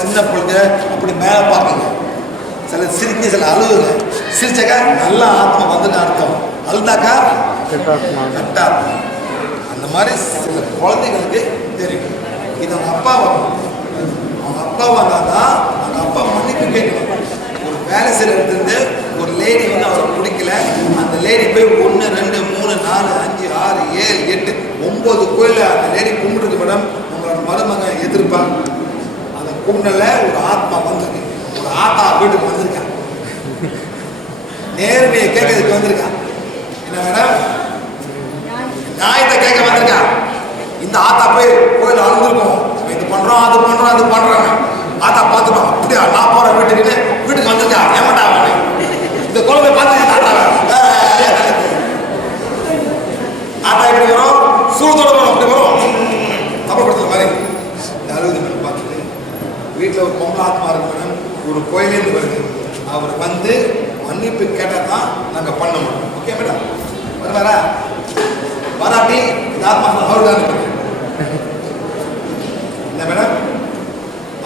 சின்ன பொழுது அப்படி மேலே பார்க்குங்க. சில சிரிக்க சில அழுவுங்க. சிரிச்சாக்கா நல்லா ஆத்மா வந்துன்னு அர்த்தம். அழுதாக்கா கெட்ட ஆத்மா. அந்த மாதிரி சில குழந்தைங்களுக்கு தெரியும். இது அவங்க அப்பா வரணும். அவங்க அப்பா வந்தால் தான் அவங்க அப்பா மன்னிப்பு கேட்கணும். ஒரு வேலை செய்கிற இடத்துலேருந்து ஒரு லேடி வந்து அவரை பிடிக்கல. அந்த லேடி போய் 1 2 3 4 5 6 7 8 9 கோயிலில் அந்த லேடி கும்பிட்டுருக்கு. மேடம் உங்களோட மருமக எதிர்ப்பாங்க. அந்த கும்பிடல ஒரு ஆத்மா வந்திருக்கு. ஒரு ஆத்தா வீட்டுக்கு வந்திருக்கான். நேர்மையை கேட்கறதுக்கு வந்திருக்கான். என்ன மேடம் நியாயத்தை கேட்க வந்திருக்கான். இந்த ஆத்தா போய் கோயில் அழுந்திருக்கோம். இது பண்றோம் அது பண்றோம் அது பண்றாங்க. ஆத்தா பார்த்துட்டோம். அப்படியா நான் போற வீட்டுக்கு வந்திருக்கா. ஏமாட்டா இந்த குழந்தை பார்த்து ஆத்தா எப்படி வரும்? சூழ்தோட வரும். அப்படி வரும். தப்பப்படுத்துற மாதிரி 60 பேர் பார்த்துட்டு வீட்டில் ஒரு பொம்பளை ஆத்மா இருக்கு மேடம். ஒரு கோயிலேருந்து வருது. அவர் வந்து மன்னிப்பு கேட்டால் தான் நாங்கள் பண்ண மாட்டோம். ஓகே மேடம் வருவாரா? வராட்டி இந்த ஆத்மா அவர் தான் இல்லை மேடம்.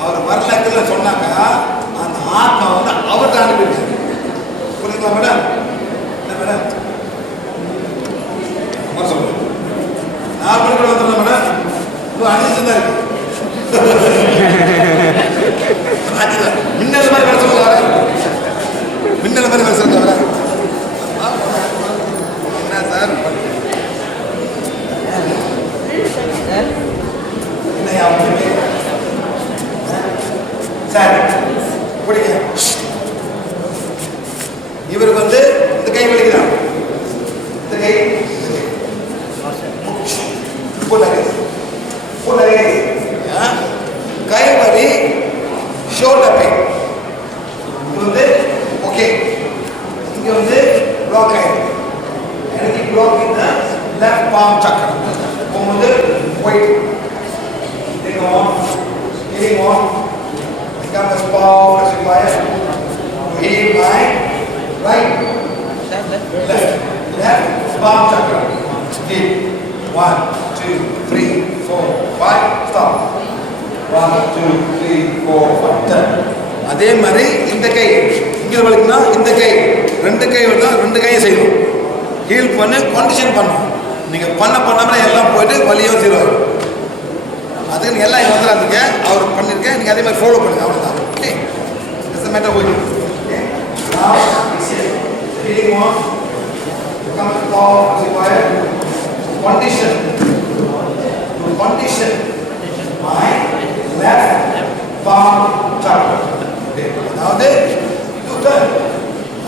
அவர் வரலக்குள்ள சொன்னாங்க. அந்த ஆத்மா வந்து அவர் தான் அனுப்பிடுச்சு. புரியுதுங்களா மேடம்? என்ன மேடம் சொல்லுங்க. 4 மணிக்கு வந்துடலாம் மேடம். இன்னும் 5 தான் இருக்கு. மின்னல் மாதிரி வேலை சொல்லுங்க. மின்னல் மாதிரி வேலை சொல்லுங்க. என்ன சார் சார் பிடிங்க. இவருக்கு வந்து இந்த கை வலிக்கிறான். இந்த கை கை வலி ஷோல்டர் பெயின். இது வந்து ஓகே. இங்க வந்து பிளாக் ஆயிடுது. எனக்கு பிளாக் இந்த லெஃப்ட் பாம் சக்கரம் போகும்போது white healing on become as power as required to heal my right left palm chakra. Heal 1 2 3 4 5 stop 1 2 3 4 5 10. அதே மாதிரி இந்த கை இங்க வலிக்குனா இந்த கை 2 கை வந்தா 2 கையை செய்யணும். ஹீல் பண்ண கண்டிஷன் பண்ணணும். நீங்க பண்ணாம எல்லாம் போயிட்டு வலியும் ஜீரோ. அதுக்கு நீங்கள் எல்லாம் இங்கே வந்துடாதீங்க. அவர் பண்ணியிருக்கேன். நீங்கள் அதே மாதிரி ஃபாலோ பண்ணுங்கள். அவ்வளோதான். Okay it's the matter okay.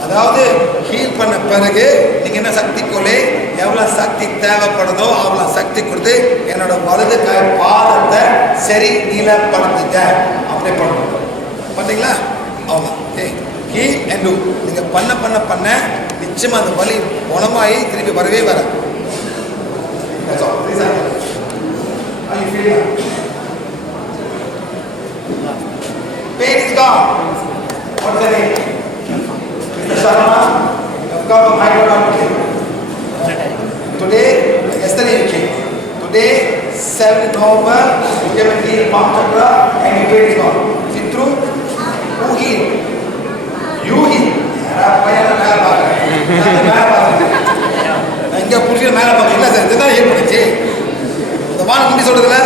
அதாவது ஹீல் பண்ண பிறகு நீங்கள் என்ன சக்தி கொலை எவ்வளோ சக்தி தேவைப்படுதோ அவ்வளோ சக்தி கொடுத்து என்னோட வலது கை பாதத்தை சரி நீளப்படுத்துங்க. அப்படியே பண்ணணும். பார்த்தீங்களா? அவ்வளோ ஓகே. Heal and two. நீங்கள் பண்ண நிச்சயமாக அந்த வலி குணமாகி திருப்பி வரவே வர. Pain is gone. What's the name? Mr. Sharma, you've got a microdontia. Today, yesterday you came. Today, 7 November, you came and healed palm chakra and your pain is gone. Is it true? Who healed? You healed. இங்கே புரிஞ்சு மேலே பார்க்க இல்லை sir. இதுதான் heel பண்ணிச்சு. இந்த வான் முடி சொல்றதுல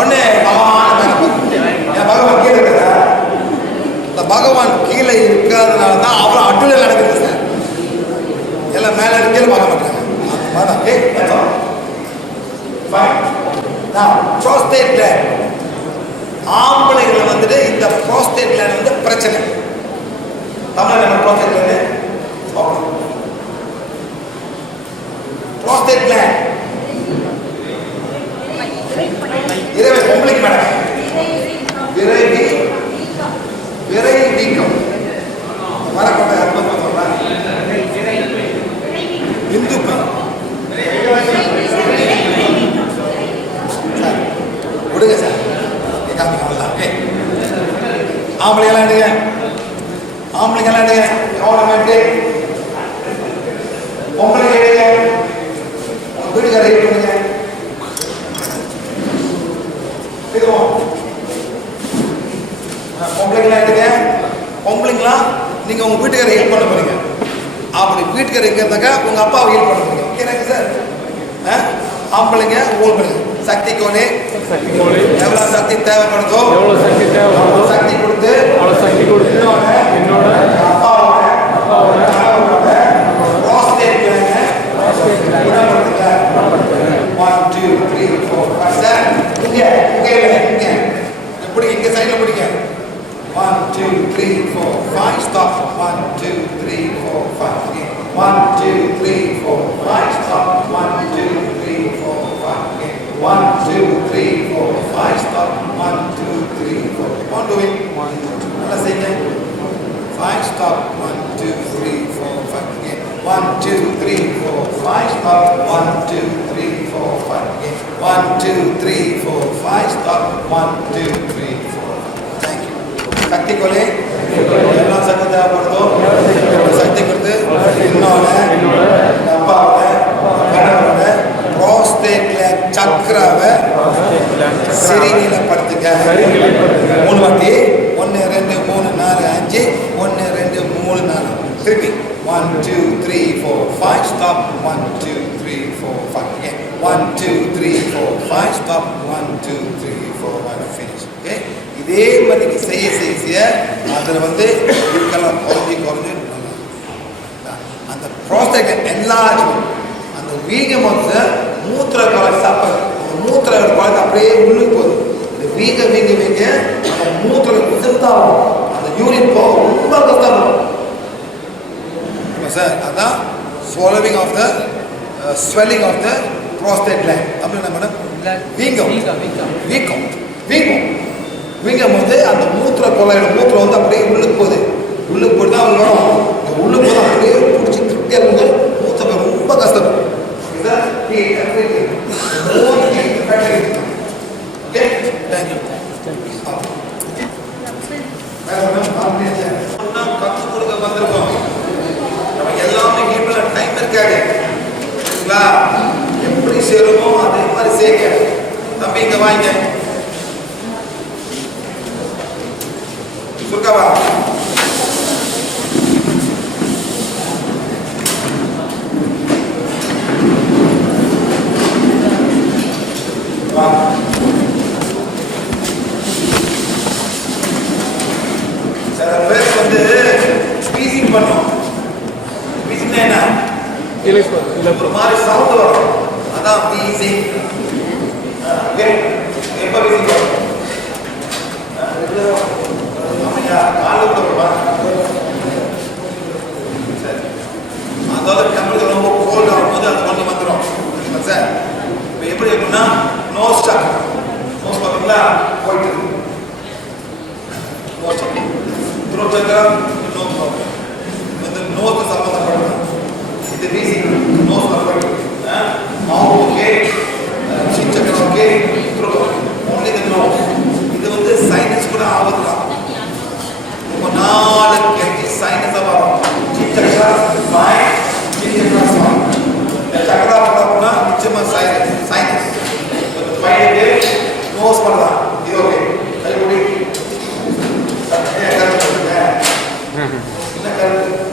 ஒன்று பகவான் மேலே பார்க்க. என் பகவான் கீழே இருக்கிறதா? இந்த பகவான் கீழே இருக்கிறதுனால தான் அவ்வளோ அட்டுல நடக்குது சார். எல்லாம் மேலே கீழே பார்க்க மாட்டாங்க. Okay fine. Prostate gland. ஆம்பளைகள் வந்துட்டு இந்த ப்ரோஸ்டேட் கிளாண்ட் வந்து பிரச்சனை. தமிழ்ல நம்ம ப்ரோஸ்டேட் கிளாண்ட் ப்ரோஸ்டேட் கிளாண்ட் இறைவை பொம்பளைக்கு மேடம் விரை வீக்கம் வரக்கூட அற்புதம் சொல்றேன். இந்துக்கள் சார் விடுங்க சார். ஆம்பளைங்கெல்லாம் எடுங்க, ஆம்பளைங்கெல்லாம் எடுங்க, கவனமாட்டு பொம்பளைங்க எடுங்க, வீட்டுக்கார ஹெல்ப் பண்ணுங்க. பொம்பளைங்களாம் எடுங்க. பொம்பளைங்களாம் நீங்க உங்க வீட்டுக்கார ஹெல்ப் பண்ண போறீங்க. அப்படி வீட்டுக்கார எங்க இருந்தாக்கா உங்க அப்பாவை ஹெல்ப் பண்ண போறீங்க. எனக்கு சார் ஆம்பளைங்க ஓல் பண்ணுங்க. சக்தி கோனே எவ்வளவு சக்தி தேவைப்படுதோ சக்தி கொடுத்து என்னோட அப்பாவோட ப்ரோஸ்டேட் குணப்படுத்துங்க. 1 2 3 4 5 சார் இங்க எப்படி இங்க சைடுல பிடிங்க. 1 2 3 4 5 stop. 1 2 3 4 5 1 2 3 4 5 stop. 1 2 3 4 5 1 2 3 4 5 stop. 1 2 3 4 on do it. நல்லா செய்யுங்க. 5 stop. 1 2 3 4 5 again. 1 2 3 4 5 stop. 1 2 3 4 5 again. 1 2 3 4 5 stop. 1 2 3 4 thank you. சக்தி கோலே எல்லாம் சக்தி தேவைப்படுதோ சக்தி கொடுத்து என்னோட அப்பாவோட கணவரோட ப்ரோஸ்டேட் சக்கராவை சிறுநீலப்படுத்துங்க. 3 வாட்டி 1 2 3 4 5 1 2 3 4 திருப்பி 1 2 3 4 5 stop. 1 2 3 4 5 again. 1 2 3 4 5 stop. 1 2 3 4 5 finish. Okay, இதே மாதிரி நீங்க செய்ய அதுல வந்து இருக்கலாம் குறைஞ்சு அந்த ப்ரோஸ்டேட் என்லார்ஜ்மென்ட் அந்த வீக்கம் வந்து மூத்திர குழாய் சாப்பாடு மூத்திர குழாய் அப்படியே உள்ளுக்கு போகுது. இந்த வீங்க அந்த மூத்திர குதிர்த்தாகும். அந்த யூரின் போக ரொம்ப கஷ்டப்படும் சார். அதான் swallowing of the swelling of the prostate gland. Tamil என்ன மேடம்? வீங்கம் வந்து அந்த மூத்திர குழாயோட மூத்திரம் வந்து அப்படியே உள்ளுக்கு போகுது. உள்ளுக்கு போட்டு தான் அவங்க வரும். உள்ளுக்கு போது அப்படியே பிடிச்சி திருப்தியாக இருந்து மூத்திரம் ரொம்ப கஷ்டப்படும். கற்றுக் கொடுக்க வந்திருக்கோம். நம்ம எல்லாமே கேட்கல டைம் இருக்காது. எப்படி சேருமோ அதே மாதிரி சேர்க்க. தம்பி இங்க வாங்க சுருக்கவா. சில பேர் வந்து ஸ்பீசிங் பண்ணோம். ஸ்பீசிங்னா என்ன? ஒரு மாதிரி சவுண்ட் வரும். அதான் வீசிங். எப்ப வீசிங் வரும்? காலு கூட சரி. அதாவது டெம்பரேச்சர் ரொம்ப கோல்ட் ஆகும்போது அது கொஞ்சம் வந்துடும் சார். இப்போ எப்படி இருக்குன்னா நோஸ் ஸ்டாக் நோஸ் பார்த்தீங்களா போயிட்டு நோஸ் த்ரோட் சக்கரம் நோ ப்ராப்ளம் வந்து நோஸ் சம்பந்தப்பட்டது. இது வீசிங் நோஸ் போயிட்டு மவுத் ஓகே சீட் சக்கரம் okay throat only the nose. இது வந்து சைனஸ் கூட ஆகுதுதான். ரொம்ப நாள் கெட்டி சைனஸாக வரும். சீட் சக்கரம் ஃபைன் சீட் சக்கரம் ஃபைன் சக்கரா பண்ணா நிச்சயமா சைனஸ் பையனுக்கு நோஸ் பண்ணலாம். இது ஓகே கைப்படி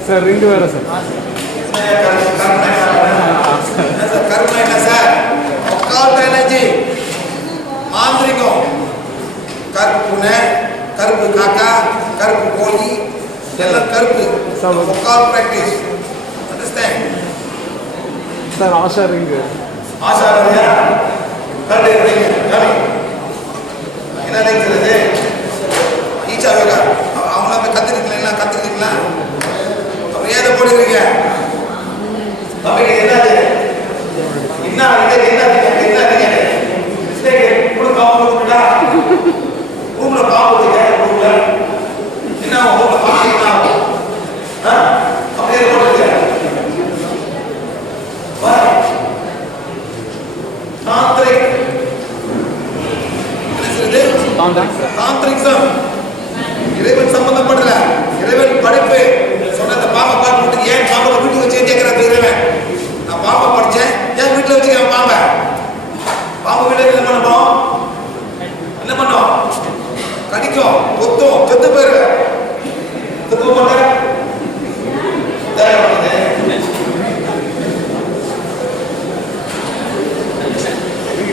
சார் ரிங் வேற சார் கருமை என்ன சார் ஒக்கால் எனர்ஜி மாந்திரிகம் கருப்பு பூனை கருப்பு காக்கா கருப்பு கோழி எல்லாம் கருப்பு ஒக்கால் பிராக்டிஸ் அண்டர்ஸ்டாண்ட் சார் ஆஷா ரிங் ஆஷா கரெக்ட் தாந்திரிக் சார். தாந்திரிகம் இறைவன் சம்பந்தப்படல, இறைவன் படைப்பு சொன்ன அந்த பாம்பை பார்த்து ஏன் பாம்பை வீட்டுக்கு வச்சு கேட்கிறாரு இறைவன். நான் பாம்பை படிச்சேன், ஏன் வீட்டில் வச்சுக்கிறேன் பாம்பை? பாம்பு வீட்டில் என்ன பண்ணணும்? என்ன பண்ணோம்? கடிக்கும், கொத்தும், செத்து போயிரு. செத்து போட்டேன்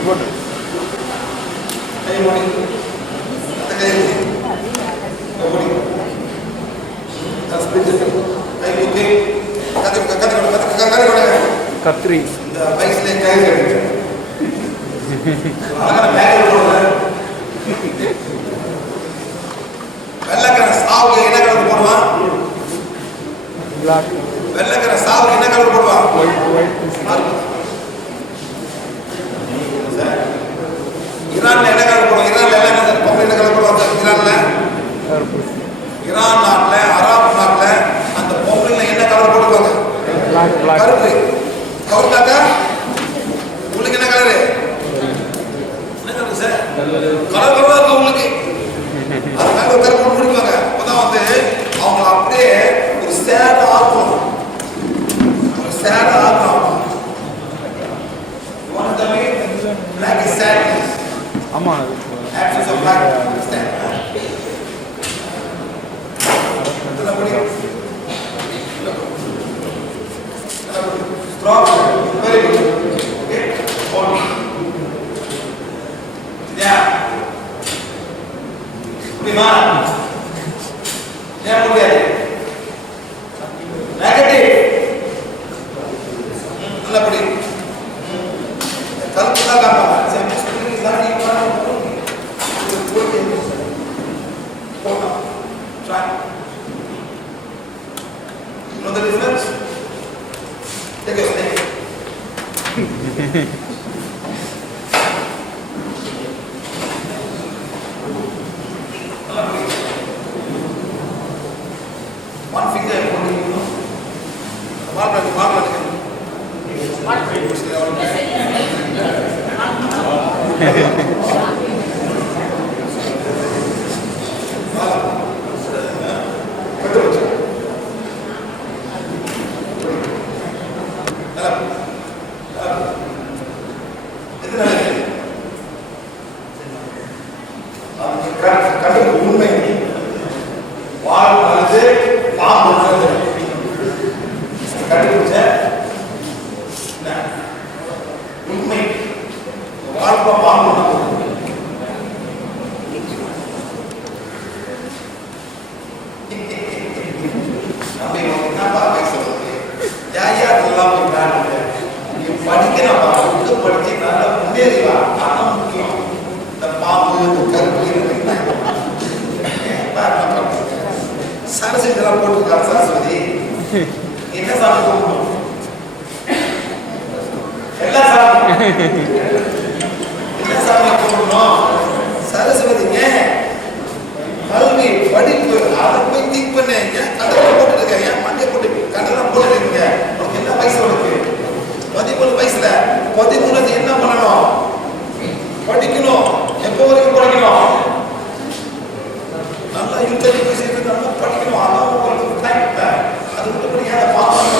போட்டு கை மூடி அந்த கை மூடி கை மூடி கத்திரி இந்த வயசுல கை வெள்ளக்கார சாவுக்கு என்ன கலர் போடுவான்? பிளாக். வெள்ளக்கார சாவுக்கு என்ன கலர் போடுவான்? ஈரான்ல என்ன கலர் போடுவாங்க? ஈரான்ல எல்லாம் என்ன பொம்மை என்ன கலர் போடுவாங்க? ஈரான்ல ஈரான் நாட்டுல அரபு நாட்டுல அந்த பொம்மைல என்ன கலர் போடுவாங்க? கருப்பு. கவுத்தாக்கா உங்களுக்கு என்ன கலரு? என்ன கலர் சார்? கலர் கலரா இருக்கு உங்களுக்கு. அதனால ஒரு கருப்பு முடிக்குவாங்க. அப்பதான் வந்து அவங்க அப்படியே ஒரு சேட ஆக்கும், ஒரு சேட ஆக்கும். Black is sadness. ஆமா, Absence of black is sadness. Strong, very good. Okay, hold. Yeah. Viman. Yeah, put it. Negative. Allah put it. கருத்து தான் காப்பாங்க. Try. You know the difference? Take your snake. One finger holding, you know. Mark. உண்மை வாழ்ந்து பாம்பு கண்டுபிடிச்ச உண்மை வாழ்க்கை பாம்பு நம்ம என்னப்பா பேசுறது? யாரையா அதெல்லாம் நீ படிக்கிறப்பா, படிச்சு நல்லா முன்னேறிவா. அதான் முக்கியம். இந்த பாம்பு கருப்பு சரஸ்வதி இதெல்லாம் போட்டுருக்காங்க. சரஸ்வதி என்ன சாமி போகணும்? எல்லா சாமி என்ன சாமி போகணும்? சரஸ்வதிங்க கல்வி படிப்பு அதை போய் திங்க் பண்ண. ஏன் கடலை போட்டுருக்க? ஏன் மண்டை போட்டு கடலை போட்டுருக்கீங்க? உனக்கு என்ன வயசு? உனக்கு 13 வயசுல 13 என்ன பண்ணணும்? படிக்கணும். எப்போ வரைக்கும் படிக்கணும்? நல்லா யூனிவர்சிட்டி போய் சேர்த்து நல்லா படிக்கணும். அதான் உங்களுக்கு டைம் இல்லை. அது மட்டும் ஏன் பார்க்கணும்?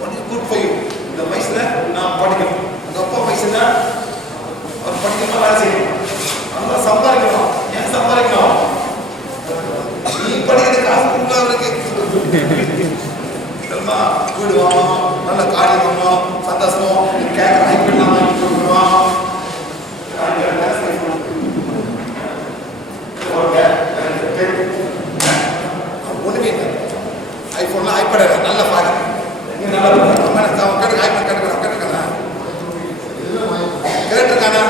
What is good for you? இந்த வயசுல நான் படிக்கணும். அந்த அப்பா வயசுல அவர் படிக்கணும், வேலை செய்யணும், நல்லா சம்பாதிக்கணும். ஏன் சம்பாதிக்கணும்? நீ படிக்கிறது காசு கொடுக்கலாம். அவருக்கு வீடு வாங்கணும், நல்ல காடி வாங்கணும், சந்தோஷம் கேட்க ஐபிஎல்லாம் வாங்கி கொடுக்கணும். ஒண்ணுமே இல்லை. ஐபோன்லாம் ஐபேட் நல்ல பாரு. கேட்டுக்கானா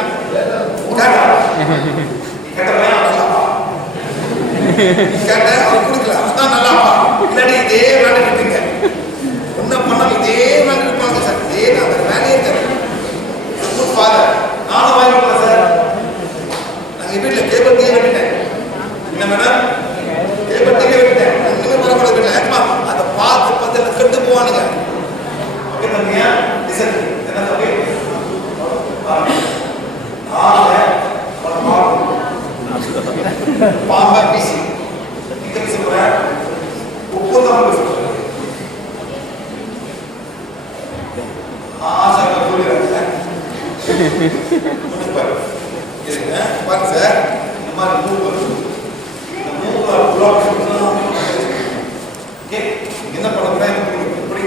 கேட்ட அவர் கொடுக்கல. அதான் நல்லாப்பா. இல்லாட்டி இதே வேலை இருக்கீங்க. ஒன்ன பண்ணாலும் இதே வேலை இருப்பாங்க சார். இதே அந்த வேலையே தரும். ஃபாதர் நானும் வாங்கிக்கலாம் சார். நாங்கள் வீட்டில் கேபிள் டிவி வெட்டிட்டேன். என்ன மேடம்? Cable TV வெட்டிட்டேன். ஒன்றுமே பண்ணக்கூடாது வீட்டில். ஏமா அதை பார்த்து கெட்டு போவானுங்க. ஓகே தம்பியா? என்ன தம்பி? பாம்பை வீசி இங்க பேச போறேன் ஒப்பந்தம் பேச போறேன் ஆசை புரியுது பாருங்க சார் இந்த மாதிரி மூக்கு என்ன பண்ண போறேன் இப்படி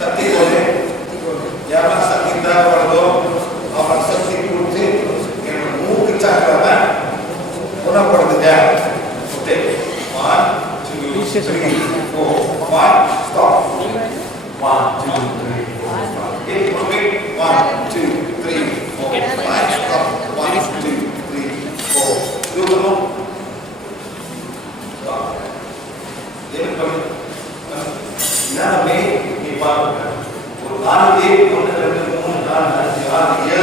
சக்தி போது யாரெல்லாம் சக்தி தேவைப்படுதோ அவன் சக்தி கொடுத்து என்னோட மூக்கு சாக்கிறாம குணப்படுத்துங்க. 1 2 3 4 5 stop. 1 2 3 4 5. Okay, moving. 1 2 3 4 5 stop. 1 2 3 4. Do the more. Stop. Then come. நாமே நீ பாருங்க ஒரு 4 டே 1 2 3 4 5 6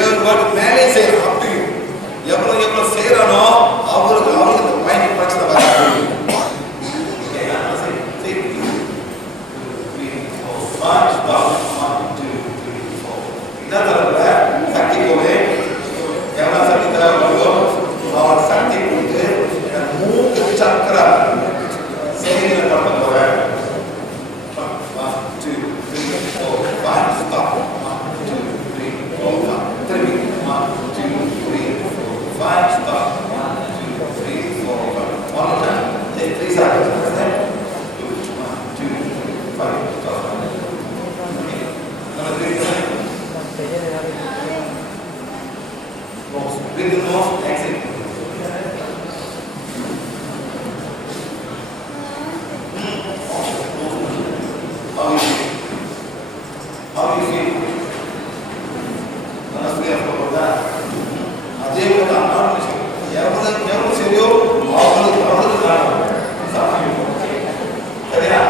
7 வாட் மேலே செய்யணும். Up to you. எவ்வளவு செய்யறானோ அவருக்கு இந்த மைண்ட் பிரச்சனை வராது. சக்தி போது எவ்வளவு சக்தி தேவைப்படுதோ அவன் சக்தி கொடுத்து மூக்கு சக்கர செய்திகளை பண்ண போறேன். 1 2 3 4 5 stop. 1 2 3 4 5 திரும்பி 1 2 3 4 5 stop. 1 2 3 4 5 one more time. Take 3 seconds. 1 2 5 stop. Number 3. Breathe the nose, exit. How you feel? How you feel? Honestly, I forgot that. அதே போல நான் எவ்வளவு சரியோ அவ்வளவு காணும். சரியா?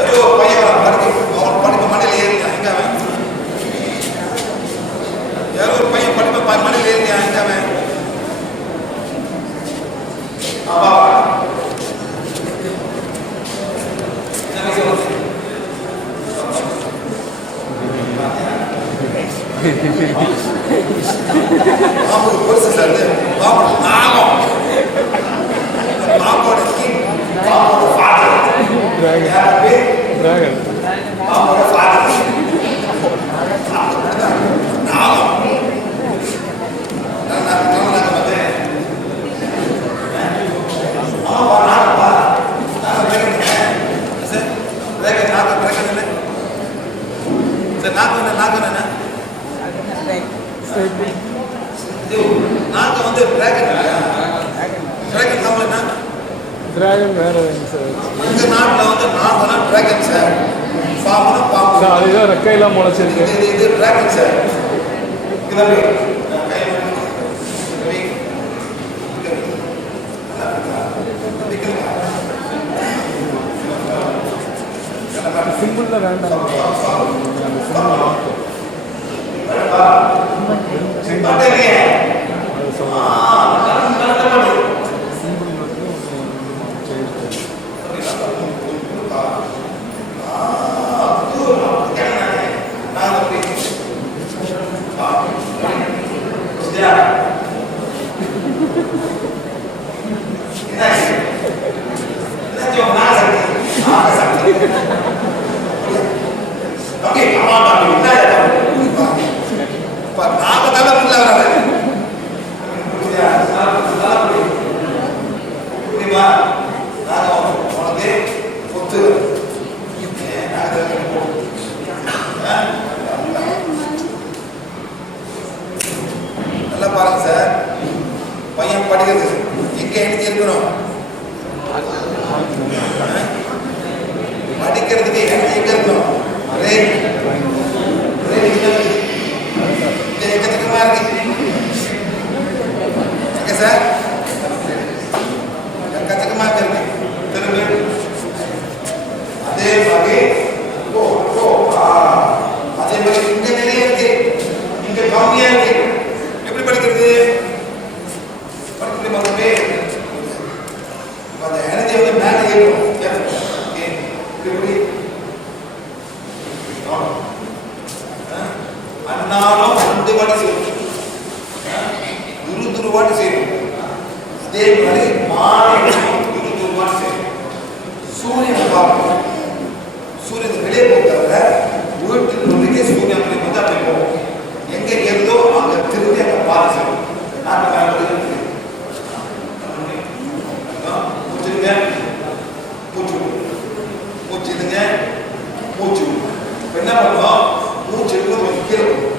எவ்வளோ பையன் படிப்பு மண்ணில் ஏறியா எங்க அவன்? யாரோ ஒரு பையன் படிப்பு மண்ணில் ஏறியா எங்க அவன்? ஆமா பாம்பு பெருசு சார் பாம்பு நாகம் பாம்போட கிங் பாம்போட ஃபாதர் டிராகன் பாம்போட ஃபாதர் நாகம் நான் வந்து ஆமா நாகப்பா நாகம் பிரேக்கன் சார் பிரேக்கன் நாகம் பிரேக்கன் என்ன சார் நாகம் என்ன நாங்க வந்து டிராகன் டிராகன் நம்ம என்ன டிராகன் வேற சார். எங்க நாட்டுல வந்து நார்மலா டிராகன் சார், பாம்புனா பாம்பு சார் அதுதான் ரெக்கையெல்லாம் முளைச்சிருக்கு. இது டிராகன் சார். கிளம்பி சிம்பிள்ல வேண்டாம். நல்லா பாருங்க சார், பையன் படிக்கிறது எங்க எழுதி இருக்கணும், படிக்கிறதுக்கு எங்க இருக்கணும், எக்கச்சக்கமா இருக்கு எங்க சார், எக்கச்சக்கமா இருக்கு திரும்ப அதே மாதிரி அதே மாதிரி இங்க நிறைய இருக்கு, இங்க கம்மியா இருக்கு. எப்படி படிக்கிறது? 21 வாட்டி செய்யணும். அதே மாதிரி மாலை 21 வாட்டி செய்யணும். சூரியனை பார்க்கணும். சூரியன் வெளியே போகிறத வீட்டுக்கு சூரியன் அப்படி வந்து அப்படி போகும். எங்கே ஏறுதோ அங்கே திரும்பி அங்கே பார்த்து செய்யணும். நாங்கள் மூச்சுடுங்க, மூச்சு மூச்சுடுங்க, மூச்சு. இப்போ என்ன பண்ணுவோம்? மூச்சு எடுக்கும்போது கீழே போகும்,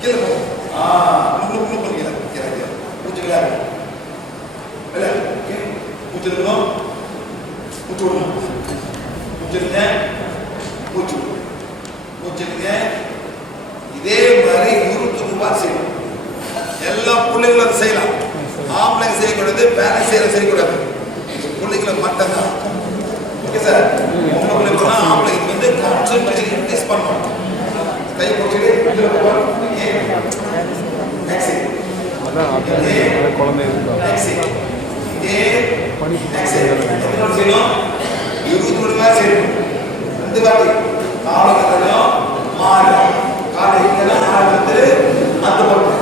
கீழே போகும். இன்னும் கீழே கீழே கீழே மூச்சு கீழே இல்லை. மூச்சு எடுக்கணும், மூச்சு விடணும், மூச்சுடுங்க, மூச்சு மூச்சுடுங்க. இதே மாதிரி 21 வாரம் செய்யணும். எல்லா பிள்ளைகளும் அதை செய்யலாம். ஆம்பளைங்க செய்யக்கூடாது, பேரண்ட்ஸ் செய்யக்கூடாது. பிள்ளைகளை மட்டும்தான். Okay sir. உங்களை பிள்ளைங்க ஆம்பளை இது வந்து கான்சென்ட்ரேஷன் இன்க்ரீஸ் பண்ணணும். கை பிடிச்சிட்டு செய்யணும். 21 வாரம் செய்யணும். 2 வாட்டி காலையிலும் மாலை காலையில ஆரம்பித்து அந்த பக்கம்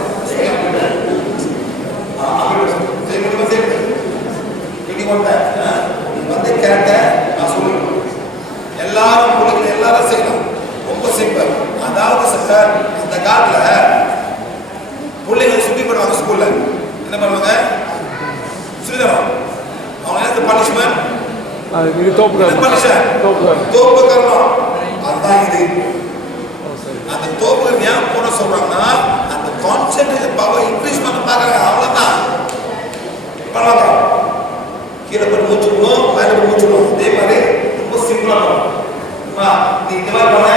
வந்து கேட்ட நான் சொல்லுவேன். எல்லாரும் பிள்ளைங்க எல்லாரும் செய்யலாம். ரொம்ப சிம்பிள். அதாவது சார் அந்த காலத்துல பிள்ளைங்க சுட்டி பண்ணுவாங்க. ஸ்கூல்ல என்ன பண்ணுவாங்க? சுடிதரம். அவங்க என்ன பனிஷ்மெண்ட்? தோப்பு கரணம். அதுதான் இது. அந்த தோப்பு ஏன் போட சொல்றாங்கன்னா அந்த கான்சென்ட்ரேஷன் பவர் இன்க்ரீஸ் பண்ண பாக்குறாங்க. அவ்வளவுதான் பண்ணுவாங்க. கீழே போய் மூச்சுக்கணும், மேலே போய் மூச்சுக்கணும். அதே மாதிரி ரொம்ப சிம்பிளா பண்ணுவோம். நீ இந்த மாதிரி பண்ண